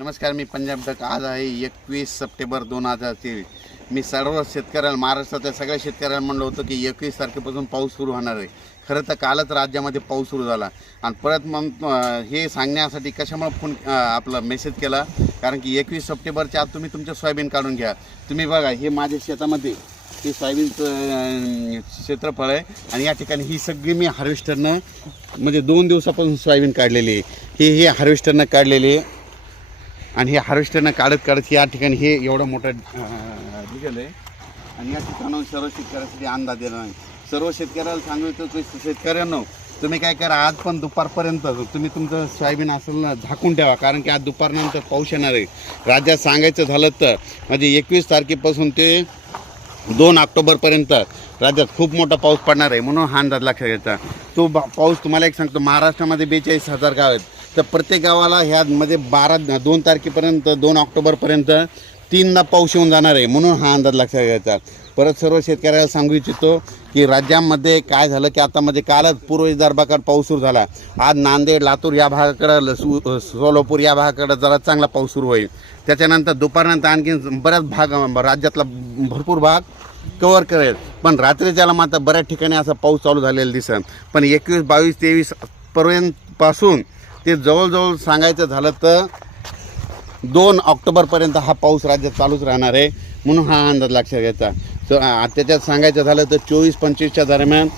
नमस्कार, मी पंजाब डक. आज आहे 21 सप्टेंबर 2023. मी सर्व शेतकऱ्यांना, महाराष्ट्रातल्या सगळ्या शेतकऱ्यांना म्हणलं होतं की 21 तारखेपासून पाऊस सुरू होणार आहे. खरं तर कालच राज्यामध्ये पाऊस सुरू झाला आणि परत मग हे सांगण्यासाठी कशामुळे फोन आपला मेसेज केला, कारण की 21 सप्टेंबरच्या आत तुम्ही तुमचं सोयाबीन काढून घ्या. तुम्ही बघा, हे माझ्या शेतामध्ये हे सोयाबीनचं क्षेत्रफळ आहे आणि या ठिकाणी ही सगळी मी हार्वेस्टरनं म्हणजे 2 दिवसापासून सोयाबीन काढलेली आहे. हे हार्वेस्टरनं काढलेली आहे आणि हे हार्वेस्टरनं काढत या ठिकाणी हे एवढं मोठं निघालं आहे आणि या ठिकाणाहून सर्व शेतकऱ्यांसाठी अंदाज देणार नाही. सर्व शेतकऱ्याला सांगितलं की शेतकऱ्यांनो, तुम्ही काय करा, आज पण दुपारपर्यंत तुम्ही तुमचं सोयाबीन असेल ना झाकून ठेवा, कारण की आज दुपारनंतर पाऊस येणार आहे. राज्यात सांगायचं झालं तर म्हणजे 21 तारखेपासून ते 2 ऑक्टोबरपर्यंत राज्यात खूप मोठा पाऊस पडणार आहे. म्हणून हा अंदाज लक्षात घ्यायचा. तो पाऊस तुम्हाला एक सांगतो, महाराष्ट्रामध्ये 42,000 गाव आहेत, तर प्रत्येक गावाला ह्यामध्ये 2 तारखेपर्यंत 2 ऑक्टोबरपर्यंत 3दा पाऊस येऊन जाणार आहे. म्हणून हा अंदाज लक्षात घ्यायचा. परत सर्व शेतकऱ्याला सांगू इच्छितो की राज्यामध्ये काय झालं की आता म्हणजे कालच पूर्व विदर्भाकडे पाऊस सुरू झाला. आज नांदेड, लातूर या भागाकडं, सोलापूर या भागाकडं जरा चांगला पाऊस सुरू होईल. त्याच्यानंतर दुपारनंतर आणखी बऱ्याच भाग, राज्यातला भरपूर भाग कव्हर करेल. पण रात्रीच्याला मात्र बऱ्याच ठिकाणी असा पाऊस चालू झालेला दिसेल. पण 21, 22, 23 पर्यंतपासून ते जवळजवळ सांगायचं झालं तर 2 ऑक्टोबरपर्यंत हा पाऊस राज्यात चालूच राहणार आहे. म्हणून हा अंदाज लक्षात घ्यायचा. त्याच्यात सांगायचं झालं तर 24-25च्या दरम्यान,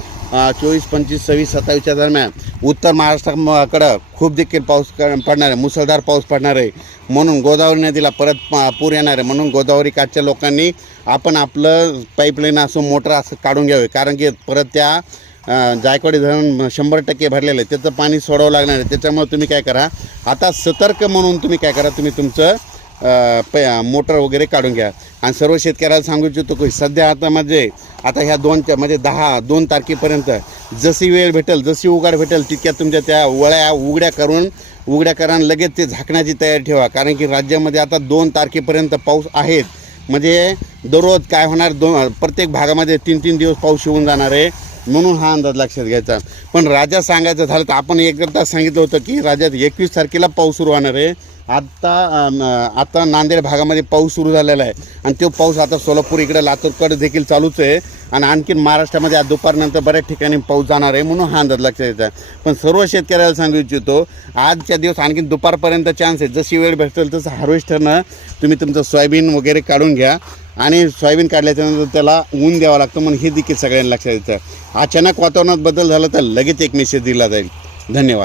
24-25, 26-27च्या दरम्यान उत्तर महाराष्ट्राकडं खूप देखील पाऊस पडणार आहे, मुसळधार पाऊस पडणार आहे. म्हणून गोदावरी नदीला परत पूर येणार आहे. म्हणून गोदावरी काठच्या लोकांनी आपण आपलं पाईपलाईन असो, मोटर असं काढून घ्यावे, कारण की परत त्या जायकवाडी धरण 100% भरलेलं आहे, त्याचं पाणी सोडावं लागणार आहे. त्याच्यामुळे तुम्ही काय करा, आता सतर्क म्हणून तुम्ही काय करा, तुम्ही तुमचं मोटर वगैरे काढून घ्या. आणि सर्व शेतकऱ्याला सांगू इच्छितो की सध्या आता ह्या 2 तारखेपर्यंत जशी वेळ भेटेल, जशी उघाड भेटेल, तितक्या तुमच्या त्या वळ्या उघड्या करा आणि लगेच ते झाकण्याची तयारी ठेवा. कारण की राज्यामध्ये आता 2 तारखेपर्यंत पाऊस आहेत. म्हणजे दररोज काय होणार, प्रत्येक भागामध्ये 3-3 दिवस पाऊस येऊन जाणार आहे. म्हणून हा अंदाज लक्षात घ्यायचा. पण राज्यात सांगायचं झालं तर आपण एकदा सांगितलं होतं की राज्यात 21 तारखेला पाऊस सुरू होणार आहे. आता नांदेड भागामध्ये पाऊस सुरू झालेला आहे आणि तो पाऊस आता सोलापूर इकडे, लातूरकडे देखील चालूच आहे. आणि आणखीन महाराष्ट्रामध्ये आज दुपारनंतर बऱ्याच ठिकाणी पाऊस जाणार आहे. म्हणून हा अंदाज लक्षात घ्यायचा. पण सर्व शेतकऱ्याला सांगू इच्छितो, आजच्या दिवस आणखीन दुपारपर्यंत चान्स आहे. जशी वेळ भेटेल तसं हार्वेस्टरनं तुम्ही तुमचं सोयाबीन वगैरे काढून घ्या. आणि सोयाबीन काढल्याच्यानंतर त्याला ऊन द्यावं लागतं. म्हणून हे देखील सगळ्यांना लक्षात द्यायचं. अचानक वातावरणात बदल झाला तर लगेच एक मेसेज दिला जाईल. धन्यवाद.